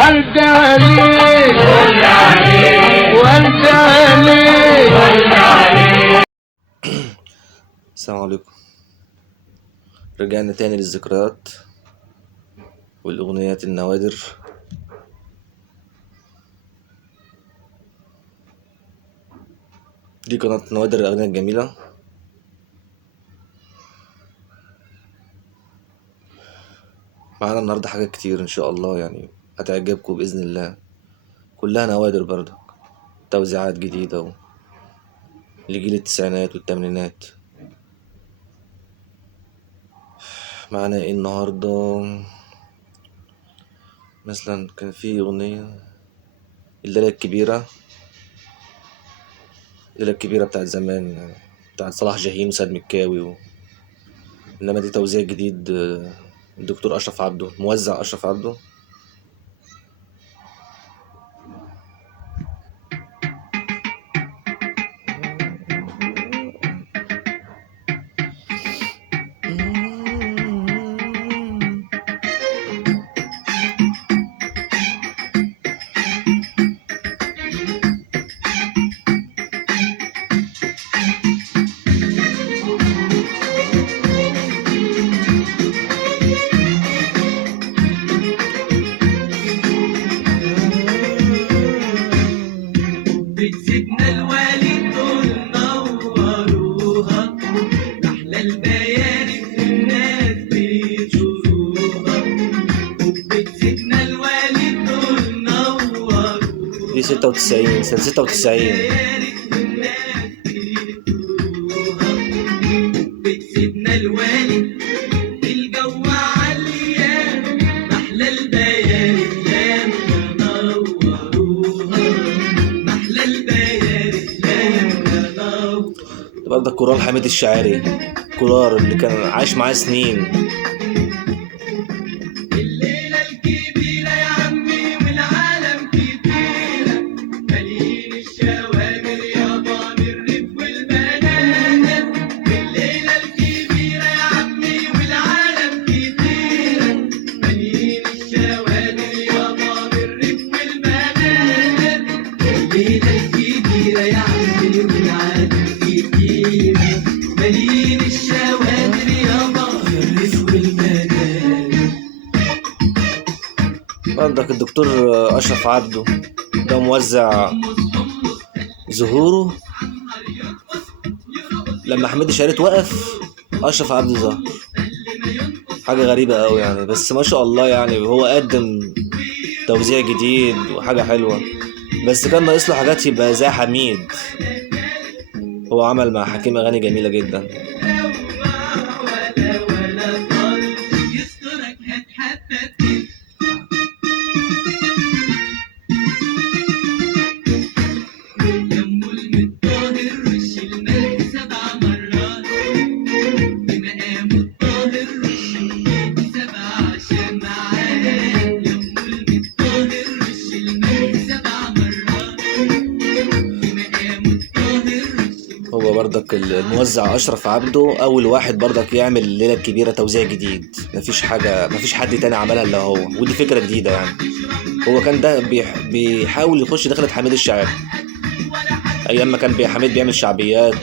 وانت عليك وانت عليك. السلام عليكم. رجعنا تاني للذكريات والأغنيات النوادر. دي قناة نوادر الأغنية الجميلة. معانا النهاردة حاجات كتير إن شاء الله، يعني هتعجبكم بإذن الله. كلها نوادر برضه، توزيعات جديدة لجيل التسعينات والثمانينات. معانا ايه النهاردة؟ مثلا كان في أغنية الليلة الكبيرة، الليلة الكبيرة بتاعت زمان، بتاعت صلاح جاهين وسيد مكاوي إنما دي توزيع جديد، الدكتور أشرف عبده، موزع أشرف عبده. بتسيبنا الوالد دول نوروها، أحلى البيارق والناس بيزوروها. وبتسيبنا الوالد دول نوروها، دي 96 سنة 96. بتسيبنا الوالد الجو عالية، أحلى البيارق لما نوروها، أحلى البيارق لما نوروها. برضه كورال حميد الشاعري، كولار اللي كان عايش معاه سنين. الليلة الكبيرة يا عمي والعالم كبيرة، مليين الشوامر يابا بالريف والبنات. الليلة الكبيرة يا عمي والعالم كبيرة، مليين الشوامر يابا بالريف والبنات. الليلة الكبيرة يا عمي والعالم كبيرة، مليين الشوامر يابا بالريف والبنات. برضك الدكتور أشرف عبده ده موزع ظهوره لما حميد الشاعري توقف، أشرف عبده ظهر. حاجة غريبة أوي يعني، بس ما شاء الله يعني هو قدم توزيع جديد وحاجة حلوة، بس كان ناقص له حاجات يبقى زي حميد. هو عمل مع حكيم أغاني جميلة جدا. هو برضك الموزع أشرف عبده أول واحد برضك يعمل الليلة الكبيرة توزيع جديد. مفيش حد تاني عملها إلا هو، ودي فكرة جديدة يعني. هو كان ده بيحاول يخش دخلة حميد الشاعري أيام ما كان حميد بيعمل شعبيات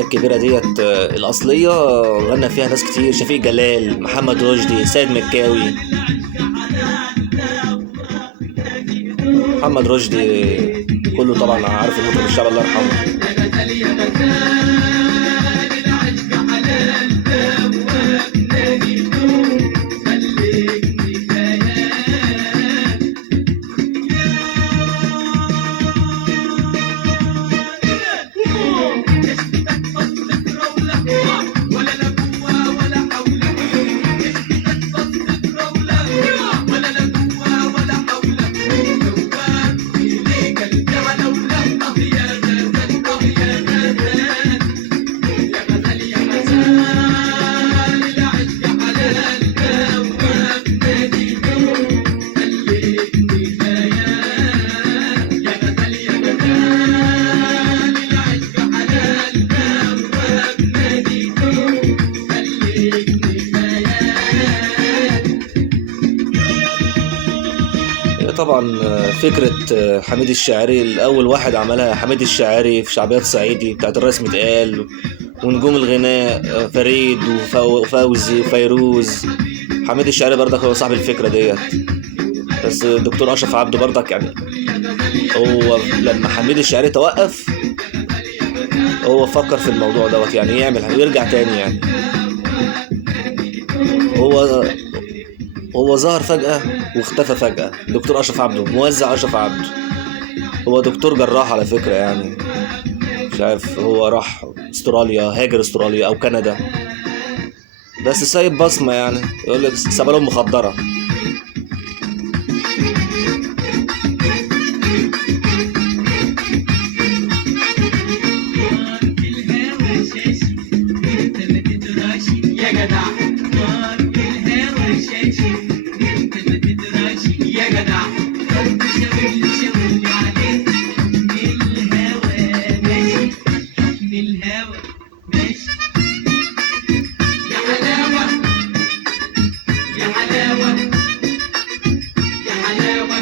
الكبيرة ديت الأصلية غنى فيها ناس كتير، شفيق جلال، محمد رشدي، سيد مكاوي. محمد رشدي كله طبعا عارف المطرب الشعب الله يرحمه. طبعا فكرة حميد الشاعري، الأول واحد عملها حميد الشاعري في شعبيات صعيدي بتاعت الرسم اتقال، ونجوم الغناء فريد وفوزي وفيروز. حميد الشاعري برضك هو صاحب الفكرة ديت. بس الدكتور أشرف عبده برضك يعني هو لما حميد الشاعري توقف هو فكر في الموضوع دوت، يعني يعمل ويرجع تاني يعني. هو ظهر فجأة واختفى فجأة. دكتور أشرف عبده، موزع أشرف عبده، هو دكتور جراح على فكرة يعني. مش عارف هو راح استراليا، هاجر استراليا أو كندا، بس سايب بصمة يعني. يقول لك ساب لهم مخدرة. يا جدع نار الهوى شاشي انت ما تدراشي يا جدع رب شاور لي عليك حكم الهوى ماشي حكم الهوى ماشي يا حلاوة يا حلاوة يا حلاوة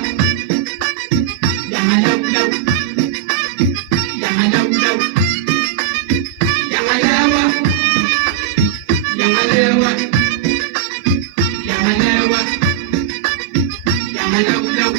يا حلولو يا حلولو يا حلاوة يا حلاوة يا حلاوة يا حلولو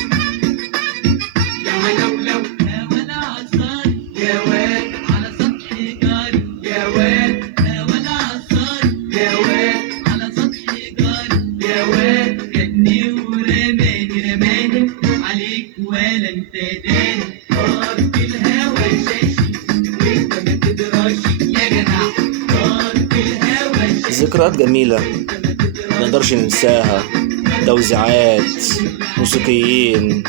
يا حلولو يا ولا عصار يا واد على سطح جاري يا واد يا ولا عصار يا واد على سطح جاري يا واد خدني ورماني عليك ولا انت داني طار في الهوى شاشي وانت ما تدراشي يا جدع طار في الهوى شاشي ذكريات جميلة منقدرش ننساها، توزيعات، موسيقيين.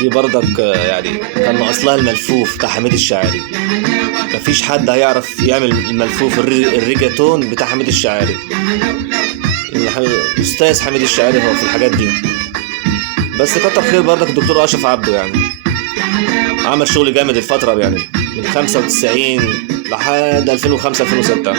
دي برضك يعني كان أصلها الملفوف بتاع حميد الشاعري. مفيش حد هيعرف يعمل الملفوف الريجاتون بتاع حميد الشاعري. أستاذ حميد الشاعري هو في الحاجات دي. بس كتر خير برضك الدكتور أشرف عبده يعني، عمل شغل جامد الفترة يعني من 95 لحد 2005 2006.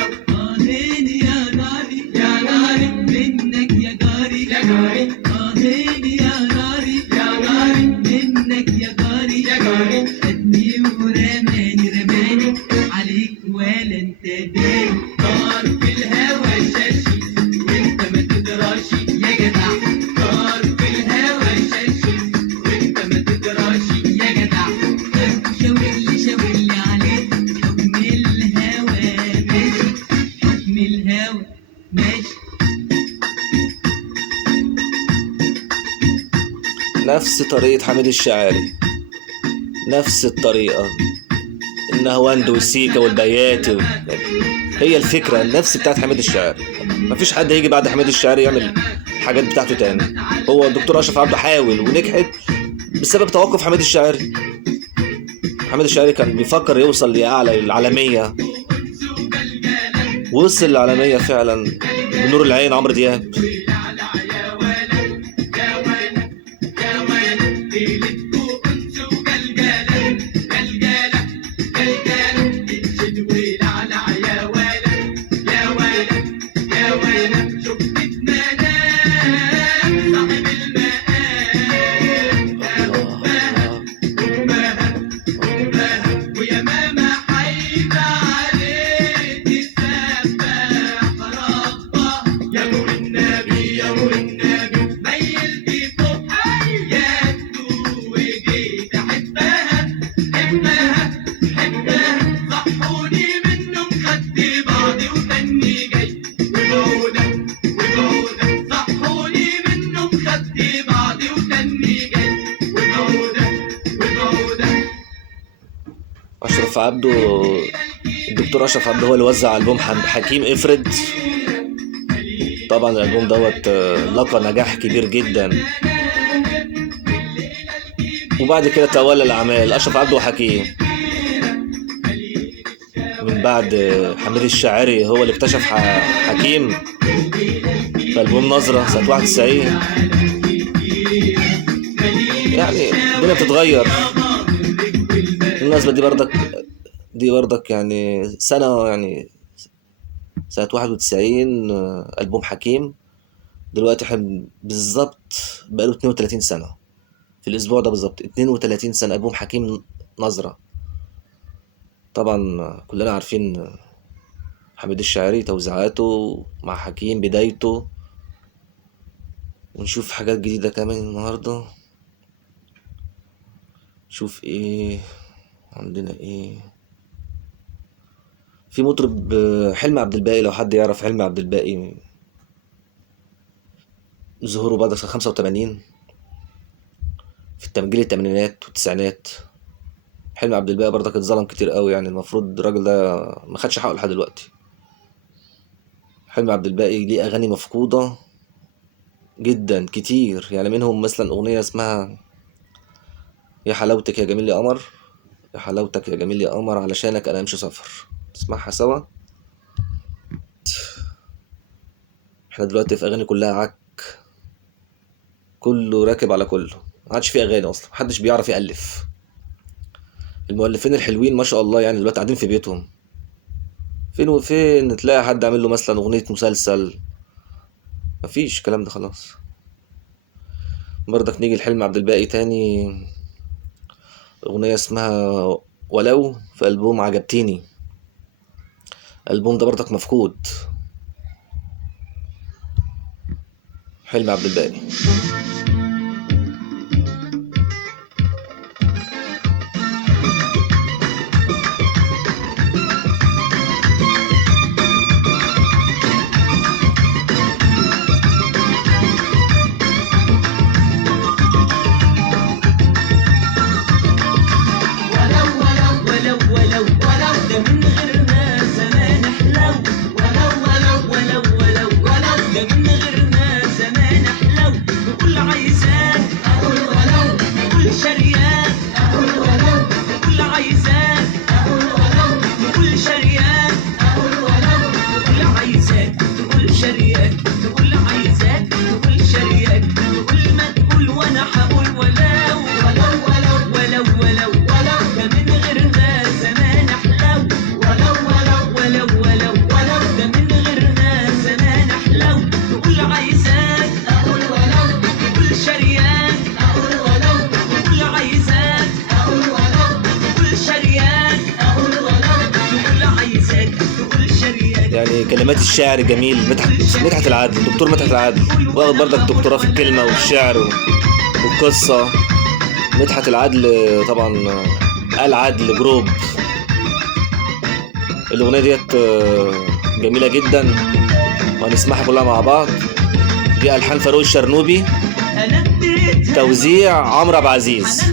عليك ولا انت داري طار في الهوى شاشي وانت ما تدراشي يا جدع طار في الهوى شاشي وانت ما تدراشي يا جدع شاور لي عليك حكم الهوى ماشي حكم الهوى ماشي. نفس طريقة حميد الشاعري، نفس الطريقة، النهواند والسيكا والبياتي هي الفكرة نفس بتاعت حميد الشاعري. مفيش حد هيجي بعد حميد الشاعري يعمل الحاجات بتاعته تاني. هو الدكتور أشرف عبده حاول ونجحت بسبب توقف حميد الشاعري. حميد الشاعري كان بيفكر يوصل لأعلى العالمية، وصل للعالمية فعلا بنور العين عمرو دياب. أشرف عبده، الدكتور أشرف عبده هو اللي وزع ألبوم حكيم افرد. طبعا الألبوم دوت لقى نجاح كبير جدا، وبعد كده تولى الأعمال أشرف عبده وحكيم. من بعد حميد الشاعري هو اللي اكتشف حكيم في ألبوم نظرة سنة 91. يعني الدنيا بتتغير. بالمناسبة دي بردك يعني سنة يعني سنة 91 ألبوم حكيم. دلوقتي احنا بالظبط بقاله 32 سنة في الأسبوع ده بالظبط، 32 سنة ألبوم حكيم نظرة. طبعا كلنا عارفين حميد الشاعري توزيعاته مع حكيم بدايته، ونشوف حاجات جديدة كمان النهاردة. شوف ايه عندنا ايه. في مطرب حلمي عبد الباقي، لو حد يعرف حلمي عبد الباقي، ظهوره بعد 85 في جيل التمانينات والتسعينات. حلمي عبد الباقي برضك اتظلم كتير قوي، يعني المفروض الراجل ده ما خدش حقه لحد دلوقتي. حلمي عبد الباقي ليه اغاني مفقودة جدا كتير، يعني منهم مثلا اغنية اسمها يا حلاوتك يا جميل يا قمر، يا حلاوتك يا جميل يا قمر علشانك انا امشي سفر. نسمعها سوا. احنا دلوقتي في اغاني كلها عك، كله راكب على كله، ما عادش في اغاني اصلا، محدش بيعرف يالف. المؤلفين الحلوين ما شاء الله يعني دلوقتي قاعدين في بيتهم، فين وفين تلاقي حد عامل له مثلا اغنيه مسلسل. مفيش الكلام ده خلاص. برضك نيجي لحلمي عبد الباقي تاني، اغنيه اسمها ولو في البوم عجبتيني. الالبوم ده برضك مفقود. حلمي عبد الباقي. يعني كلمات الشاعر الجميل مدحت العدل، دكتور مدحت العدل، واخد برضك دكتوراه في الكلمة والشعر والقصة. مدحت العدل طبعا قال عدل جروب. الأغنية ديت جميلة جدا وهنسمعها كلها مع بعض. دي ألحان فاروق الشرنوبي، توزيع عمرو عبد العزيز.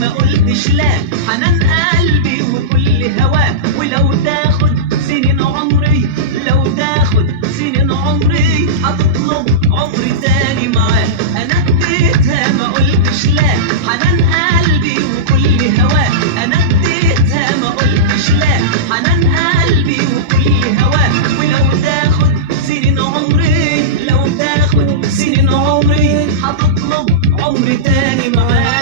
ما قلتش لا، حنان قلبي وكل هواه، ولو تاخد سنين عمري، لو تاخد سنين عمري هتطلب عمري تاني معاه. انا اديتها ما قلتش لا، حنان قلبي وكل هواه، انا اديتها ما قلتش لا، حنان قلبي وكل هواه، ولو تاخد سنين عمري، لو تاخد سنين عمري هتطلب عمري تاني معاه.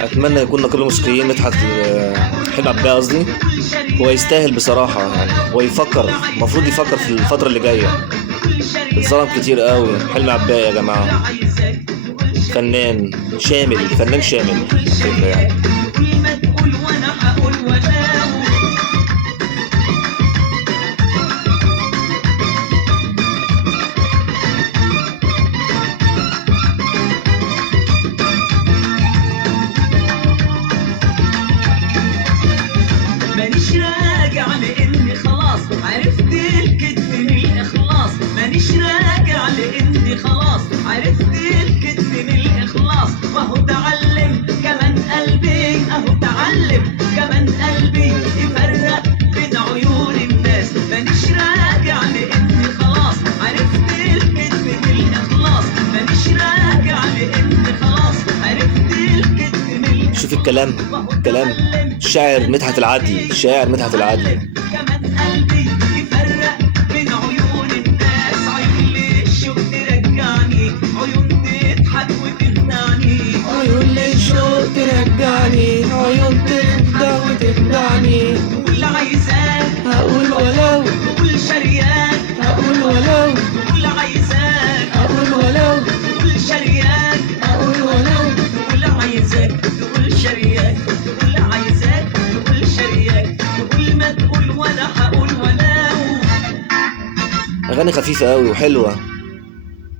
اتمنى يكون كل الموسيقيين مدحت حلمي عبد الباقي قصدي، هو يستاهل بصراحه، يعني هو يفكر، المفروض يفكر في الفتره اللي جايه. اتظلم كتير قوي حلمي عبد الباقي يا جماعه. فنان شامل، فنان شامل يعني. مانيش راجع لاني خلاص عرفت الكذب من الاخلاص، مانيش راجع لاني خلاص عرفت الكذب من الاخلاص. شوف الكلام الشاعر مدحت العدل، كمان قلبي يفرق بين عيون الناس، عيون للشوق ترجعني، عيون تضحك وتمنعني، عيون للشوق ترجعني، عيون تخدع وتخدعني. قول عايزاك هقول ولو، قول شريان، هقول ولو، قول عايزاك هقول ولو، قول شريان، هقول ولو. قول عايزاك تقول شريان، قول عايزاك تقول شريان، قول ما تقول وانا هقول ولو. اغاني خفيفه قوي وحلوه،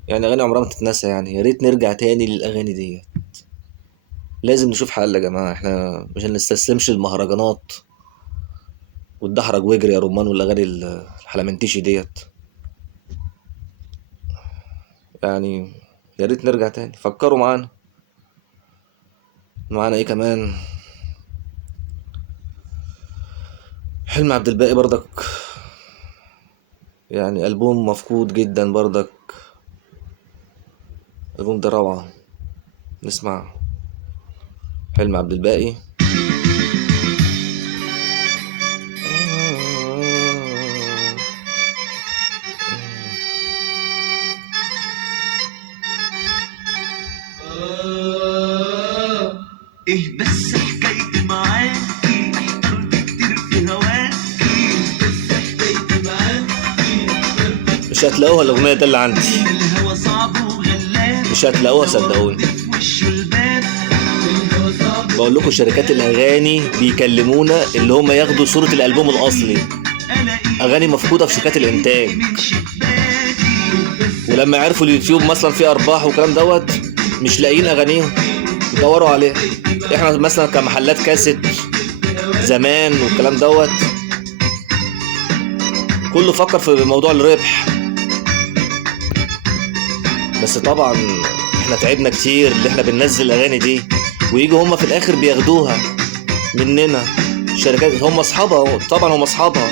يعني اغاني عمرها ما تتنسى. يعني يا ريت نرجع تاني للاغاني ديت. لازم نشوف حل يا جماعه، احنا مش هنستسلمش للمهرجانات والدحرج واجري يا رمان والاغاني الحلمنتيشي ديت. يعني يا ريت نرجع تاني. فكروا معانا ايه كمان؟ حلمي عبد الباقي برضك، يعني ألبوم مفقود جدا برضك. الألبوم ده روعة. نسمع حلمي عبد الباقي. ايه بس حكايتي معاكي، احترت كتير في هواكي، ايه بس حكايتي معاكي، مش هتلاقوها الأغنية دي اللي عندي، الهوا صعب وغلاب، مش هتلاقوها صدقوني. في وش الباب، الهوا صعب بقول لكم شركات الأغاني بيكلمونا اللي هم ياخدوا صورة الألبوم الأصلي. الاقي أغاني مفقودة في شركات الإنتاج، من شباكي، ولما عرفوا اليوتيوب مثلا فيه أرباح والكلام دوت مش لاقيين أغانيهم، يدوروا عليها. احنا مثلا كمحلات كاسيت زمان والكلام دوت كله فكر في موضوع الربح، بس طبعا احنا تعبنا كتير اللي احنا بننزل الاغاني دي، ويجوا هما في الاخر بياخدوها مننا. شركات هم اصحابها، طبعا هم اصحابها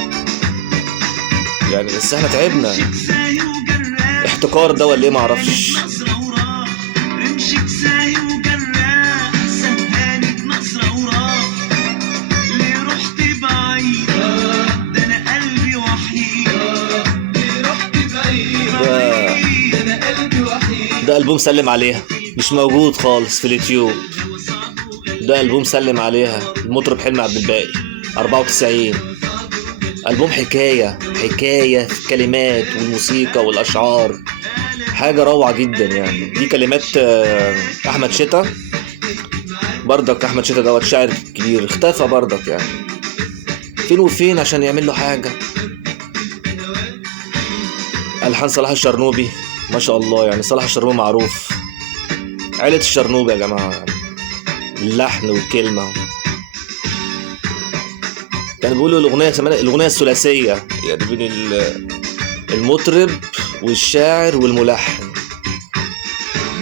يعني، بس احنا تعبنا. ساهي وجراح، احتكار ده ولا ايه معرفش. نصرة وراح، رمشك ساهي وجراح، سهاني بنصرة وراح، ليه رحت بعيد، ده انا قلبي وحيد، ليه رحت بعيد، ده انا قلبي وحيد. ده ألبوم سلم عليها، مش موجود خالص في اليوتيوب. ده ألبوم سلم عليها المطرب حلمي عبد الباقي 94. ألبوم حكاية في الكلمات والموسيقى والأشعار، حاجة روعة جدا يعني. دي كلمات أحمد شتا برضك. أحمد شتا دوت شاعر كبير، اختفى برضك يعني، فين وفين عشان يعمل له حاجة. ألحان صلاح الشرنوبي ما شاء الله، يعني صلاح الشرنوبي معروف، عيلة الشرنوبي يا جماعة يعني. اللحن والكلمة كانوا بيقولوا الأغنية الثلاثية يعني بين المطرب والشاعر والملحن.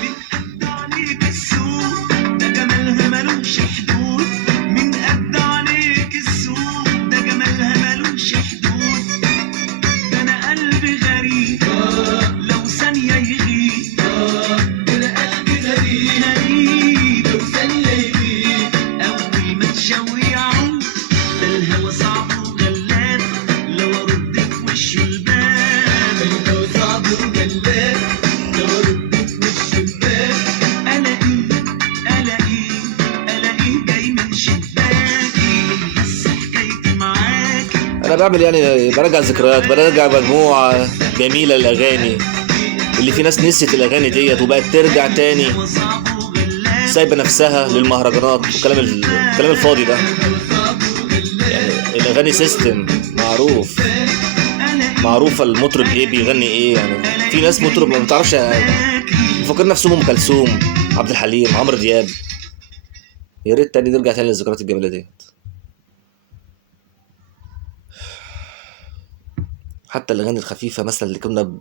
من قد عليك السوق، ده جمالها ملوش حدود، من قد عليك السوق، ده جمالها ملوش حدود، ده انا قلبي غريب لو ثانية يغيب، ده انا قلبي غريب لو ثانية يغيب، أول ما تشوي يعود، ده الهوا صعب وغلاب، لو أرد في وشه الباب، الهوا صعب وغلاب، لو أرد في وشه الباب، ألاقيه جاي من شباكي، بس حكايتي معاكي، أنا بعمل يعني برجع ذكريات، برجع مجموعة جميلة للأغاني اللي في ناس نسيت الأغاني ديت وبقت ترجع تاني، الهوا صعب وغلاب، سايبة نفسها للمهرجانات والكلام الكلام الفاضي ده. يعني الأغاني سيستم معروفة المطرب ايه بيغني ايه. يعني في ناس مطرب ما بتعرفش، مفكرين نفسهم أم كلثوم، عبد الحليم، عمرو دياب. يا ريت تاني نرجع تاني للذكريات الجميلة ديت. حتى الأغاني الخفيفة مثلا اللي كنا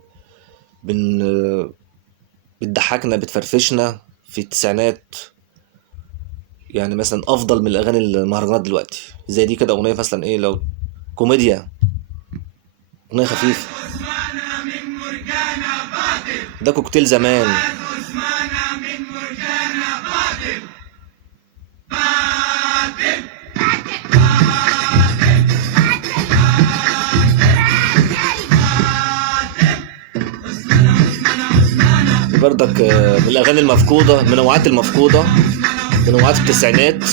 بتضحكنا بتفرفشنا في التسعينات، يعني مثلا أفضل من الأغاني المهرجانات دلوقتي. زي دي كده أغنية مثلا ايه، لو كوميديا، أغنية خفيفة. ده كوكتيل زمان. بردك من الاغاني المفقوده، منوعات المفقوده، منوعات التسعينات.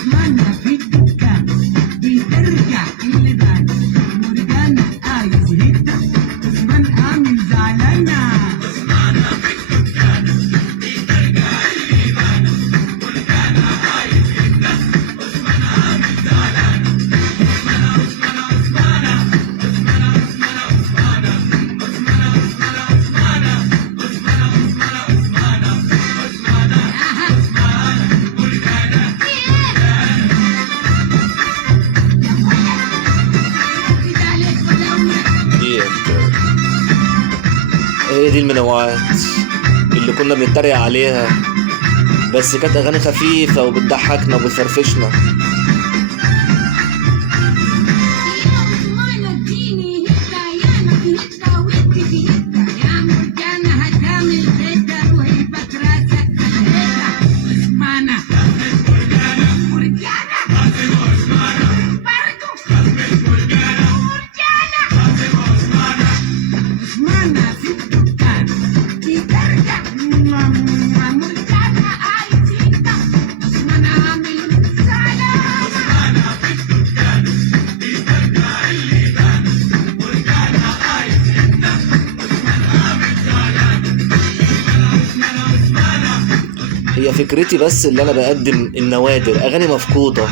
اسمعنا في الدكان بترجع اللي بعد مرجانة عايز هدى اسمان عامل زعلانة هي دي المنوعات اللي كنا بنتريق عليها، بس كانت اغاني خفيفه وبتضحكنا وبتفرفشنا. هي فكرتي بس اللي انا بقدم النوادر، اغاني مفقوده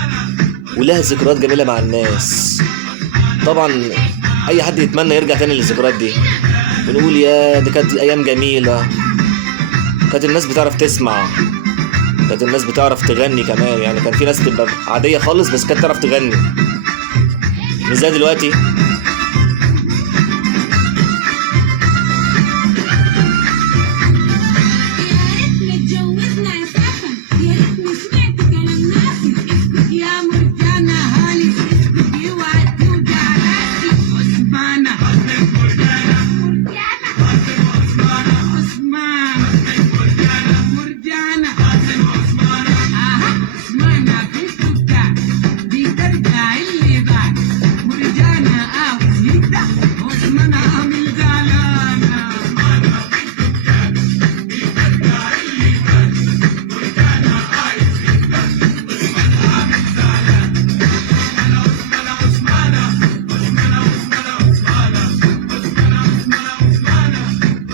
ولها ذكريات جميله مع الناس. طبعا اي حد يتمنى يرجع تاني للذكريات دي. بنقول يا دي كانت ايام جميله، كانت الناس بتعرف تسمع، كانت الناس بتعرف تغني كمان. يعني كان في ناس تبقى عاديه خالص بس كانت تعرف تغني، مش زي دلوقتي.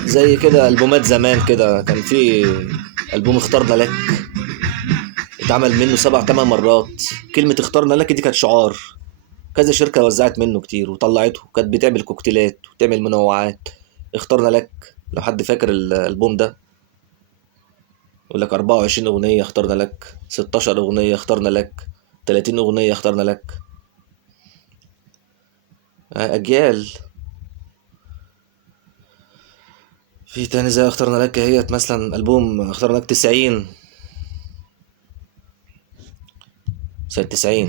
زي كده ألبومات زمان كده، كان في ألبوم اخترنا لك اتعمل منه 7-8 مرات. كلمة اخترنا لك دي كانت شعار، كذا شركة وزعت منه كتير وطلعته، كانت بتعمل كوكتيلات وتعمل منوعات. اخترنا لك، لو حد فاكر الألبوم ده، يقول لك 24 أغنية اخترنا لك، 16 أغنية اخترنا لك، 30 أغنية اخترنا لك. أجيال. في تاني زي اخترنا لك هي مثلا ألبوم اخترنا لك 90 سنة 90.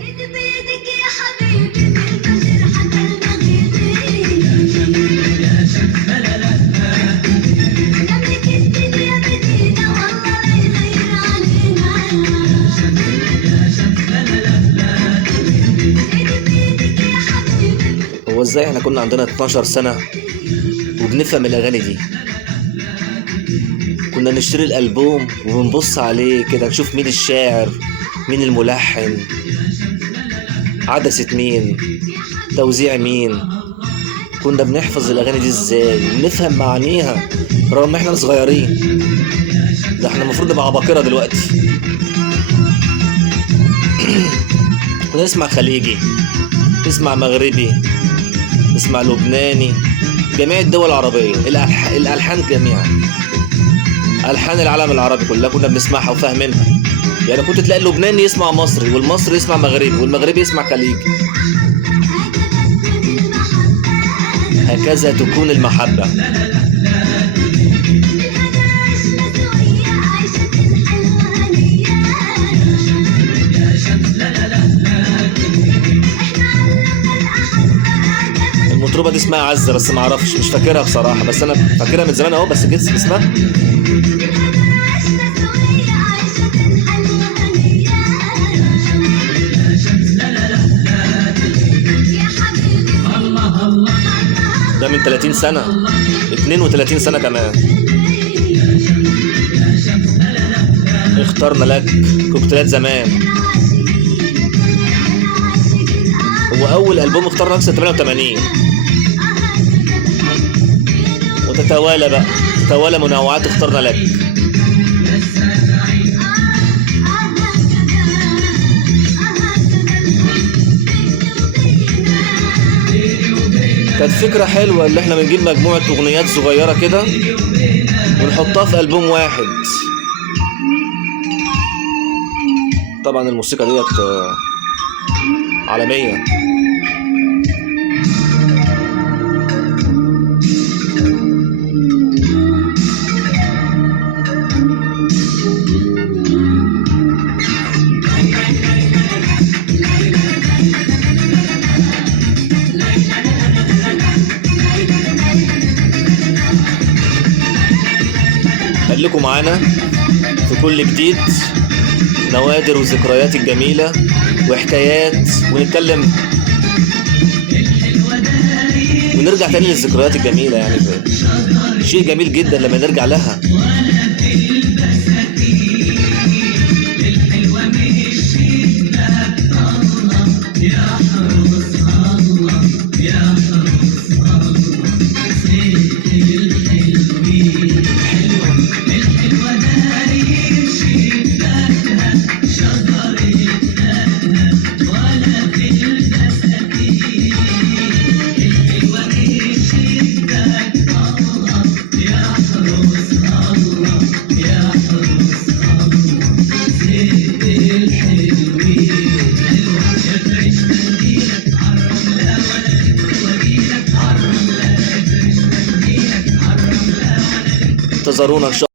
هو ازاي احنا كنا عندنا 12 سنة وبنفهم الأغاني دي؟ كنا نشتري الألبوم وبنبص عليه كده نشوف مين الشاعر، مين الملحن، عدسة مين، توزيع مين. كنا بنحفظ الأغاني دي ازاي ونفهم معانيها رغم احنا صغيرين. ده احنا المفروض نبقى عباقرة دلوقتي. كنا نسمع خليجي، نسمع مغربي، نسمع لبناني، جميع الدول العربية، الألحان جميعا، ألحان العالم العربي كلها كنا بنسمعها وفاهمينها. يعني كنت تلاقي اللبناني يسمع مصري، والمصري يسمع مغربي، والمغربي يسمع خليجي. هكذا تكون المحبة. المطربة دي اسمها عزة، بس ما اعرفش، مش فاكرها بصراحة، بس انا فاكرها من زمان اهو، بس جيت اسمها. ده من 30 سنة، 32 سنة كمان. اخترنا لك كوكتيلات زمان، هو أول ألبوم اخترنا لك سنة 88. وتتوالى بقى، تتوالى منوعات اخترنا لك. كانت فكرة حلوة اللي احنا بنجيب مجموعة أغنيات صغيرة كده ونحطها في ألبوم واحد. طبعا الموسيقى ديت عالمية. خليكم معانا في كل جديد، نوادر وذكريات الجميلة وحكايات، ونتكلم ونرجع تاني للذكريات الجميلة. يعني شيء جميل جدا لما نرجع لها. انتظرونا ان شاء الله.